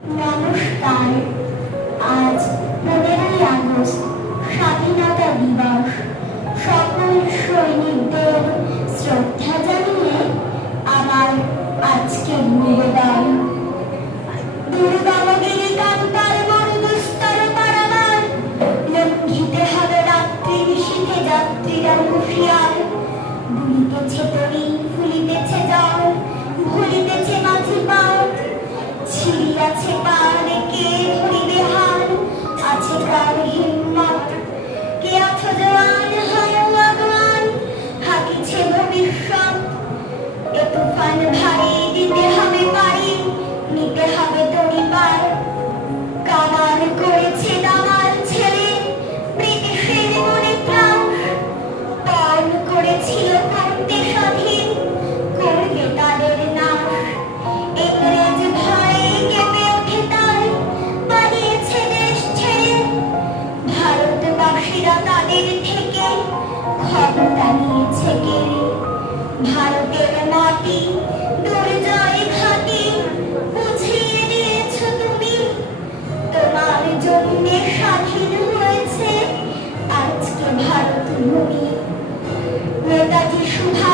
নমস্কার। আজ 15ই আগস্ট, স্বাধীনতা দিবস। সকল সৈনিকদের শ্রদ্ধা জানিয়ে আমার আজকের নিবেদন। দুর্গমগিরি কান্তার মরুদুস্তর পারাবার, লঙ্ঘিতে হবে রাত্রির শীতে যাত্রীরা হুঁশিয়ার। দুলিতেছে তরি, ফুলিতেছে জল, ভুলিতেছে মাঝি পাত, ছিড়িয়াছে পার, কে ধরিবে হাল, আছে কার হিম্মত। কে আছো জওয়ান, হাও আগুয়ান, হাকিছে ভবিষ্যৎ। এ তুফান ভারী, দিতে হবে পারি, নিতে হবে তরি পার। কামাল করেছে দামাল ছেলে, ব্রিটিশের মনে ত্রাস। পণ করেছিল করতে স্বাধীন, করবে তাদের নাশ। ইংরেজ ভয়ে কেঁপে ওঠে তাই, পালিয়েছে দেশ ছেড়ে। ভারতবাসীরা তাদের থেকে ক্ষমতা নিয়েছে কেড়ে। ভারতের মাটি দুর্জয় ঘাটি, বুঝিয়ে দিয়েছ তুমি। তোমার জন্যে স্বাধীন হয়েছে আজকে ভারত ভূমি। নেতাজি সুভাষ